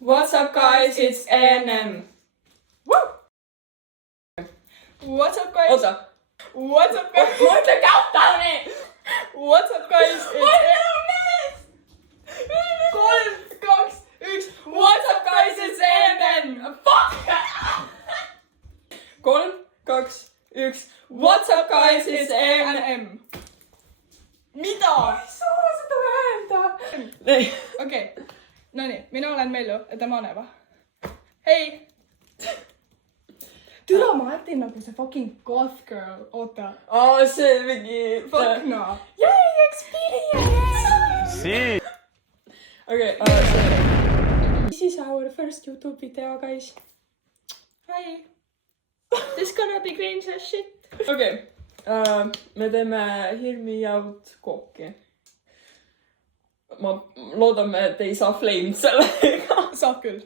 What's up, guys? It's A&M. Woo! What's up, guys? Oota. What's up, guys? Ma ütlen countdowni! What's up, guys? It's 3, 2, 1. What's up, guys? It's A&M. Fuck! 3, 2, 1. What's up, guys? It's A&M. Mida? Ma ei saa seda öelda. Ei. Okei. Noniin, minä olen Mellu ja tämä on Eva. Hei! Türa, ma ätin nagu see fucking goth girl. Oota. See mingi... Fuck no. Yay, experience! See. Okay, This is our first YouTube video, guys. Hi. This gonna be cringe as shit. Okay. Me teeme Hear Me Out kokki. Ma loodame, et ei saa flamed sellega. Saab küll.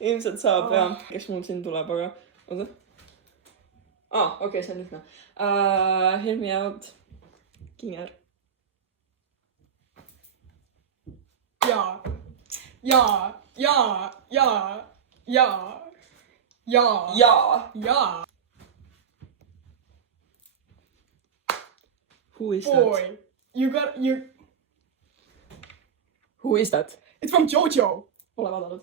Ilmselt saab, jah. Kes mul siin tuleb, aga... Oota. Okei, see on lihtne. Hear Me Out. Kinger. Jaa. Jaa. Jaa. Jaa. Jaa. Jaa. Jaa. Jaa. Who is Boy. that? Who is that? It's from JoJo. Pole vaadanud.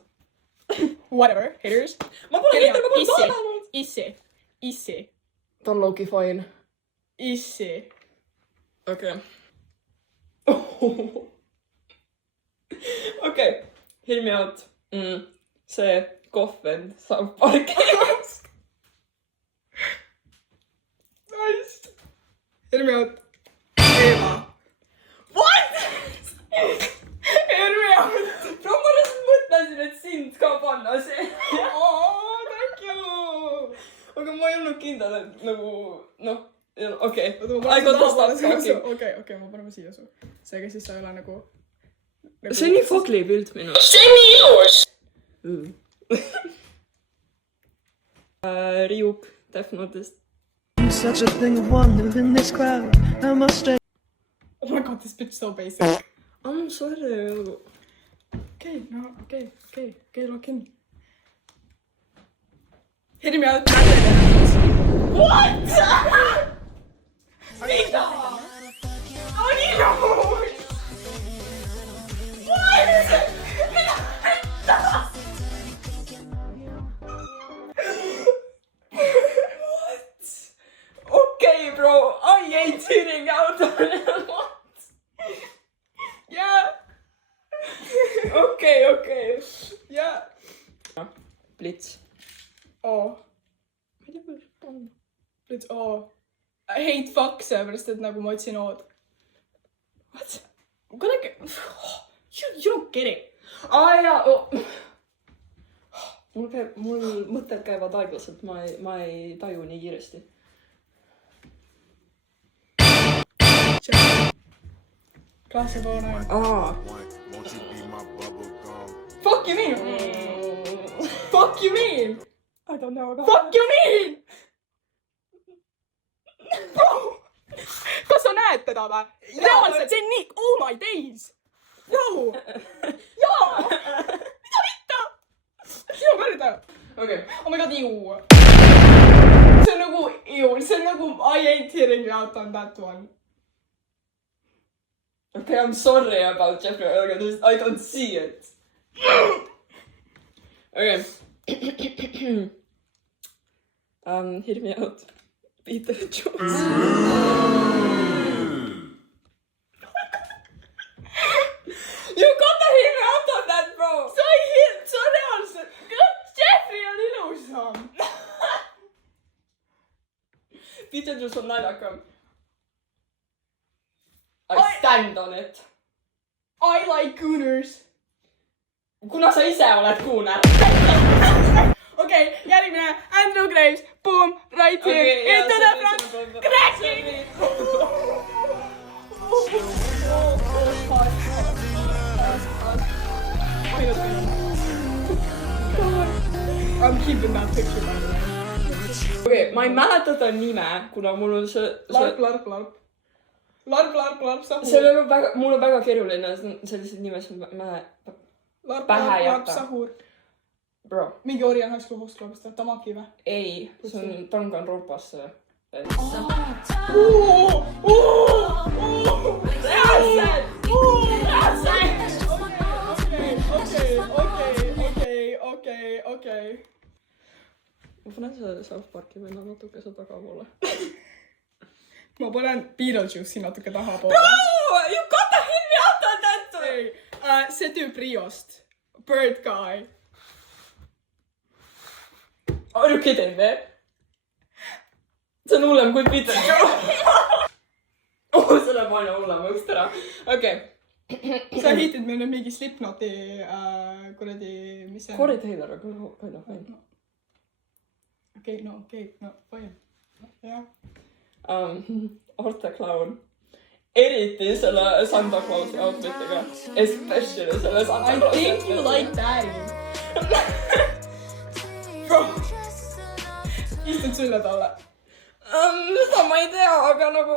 Whatever. Haters. Ma pole mitte, ma pole Issi. vaadanud. Issi. Ta on low-key fine. Issi. Okei. Okei. Hear Me Out. See kohvend South Parkis. Nice. Hear me out. Eva. What? Hear me out. Bro, ma lihtsalt mõtlesin, et sind ka panna see. Oh, thank you. Aga ma ei olnud kindel, et nagu, noh, okei. Okei, ma paneme siia su. Seega siis sa ei ole nagu... See on nii fugli pilt minu. See on nii ilus! Ryuk Death Notest. Such a thing of wonder in this crowd. I must stay. Oh my god, this bitch so basic. I'm sorry. Okay, no, okay, lock in. Hear me out. What? Mida? On ilus! What? Okay, bro, I ain't hearing out on it. What? Yeah. Okay. Yeah. Blitz. Oh. Ma ei tea, kuidas panna. It's oh. I hate fuck seepärast, et nagu ma otsin ood. What? You don't get it. Jaa. Mul mõtted käivad aeglaselt, ma ei taju nii kiiresti. Klaasi poole. Fuck you mean? Fuck you mean? I don't know. Fuck you mean? Bro! Kas sa näed teda või? Reaalselt, see on nii... Oh my days! Yo! Jaa! Mida vitta? Sinu kõrda! Okay. Oh my god, ew! See on nagu... Ew, see on nagu... I ain't hearing you out on that one. Okay, I'm sorry about Jeffrey, aga I don't see it. Okay. Hear Me Out. Peter Jones. You gotta hear me out on that, bro! Sa reaalselt... Jeffrey on ilusam! Peter Jones on naljakam. I stand on it. I like gooners. Kuna sa ise oled kuuner. Okay, järgmine. Andrew Graves. Boom. Right here. Okay, Into the front. Cracking. I'm keeping that picture by the way. Okay, ma ei mäleta ta nime, kuna mul on see... Larp. Larp, sahu. See on väga, mul on väga keeruline sellised nimes Pähe jäta. Sahur. Bro. Mingi Orient High School Hostklubista, Tamaki või? Ei, see on Danganronpasse. Okei. Ma panen see South Parki venna natuke see tagapoole. Ma panen Beetlejuice'i natuke tahapoole. Bro! You gotta hit me out on that! Ei, see tüüp Riost. Bird Guy. Are you kidding me? See on hullem kui Beetlejuice. See läheb aina hullemaks täna. Okei. Sa hitid meil nüüd mingi Slipknoti kuradi, mis see on? Corey Taylor, aga kind of fine. Okei, fine. Jah. Art the Clown. Eriti selle Santa Clausi outfitiga. Especially selle Santa I Clausi. think you like daddy. Bro. Istun sülle talle. Seda ma ei tea, aga nagu...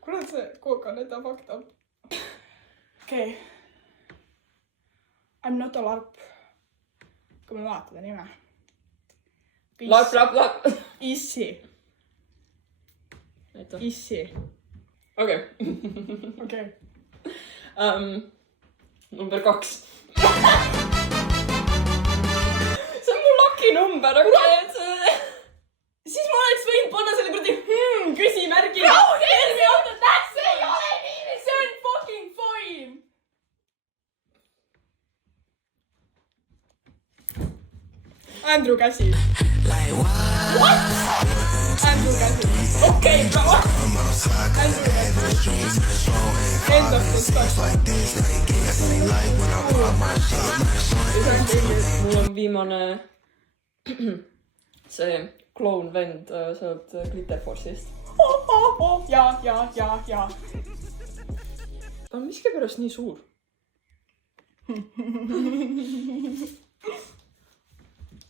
Kurat see kook on enda fucked up. Okei. I'm not a larp. Kui me vaatame nime. Larp. Issi. Issi. Okei. Okei. Number 2. See on mu lucky number, okei? Siis ma oleks võinud panna selle kuradi küsimärgi. See ei ole nii, see on fucking fine. Andrew Käsi. What? Andrew Käsi. Okei, bro. Andrew Käsi. End of the story. Mul on viimane see kloun vend sealt Glitterforce'ist. Ja. Ta on miskipärast nii suur.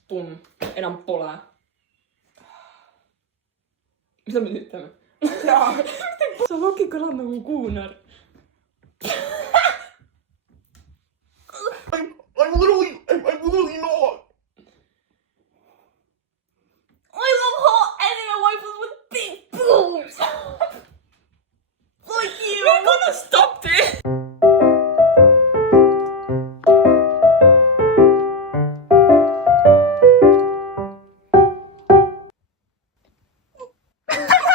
Pumm, enam pole. Mida me nüüd teeme? Sa hakkid kõlama nagu kuunar.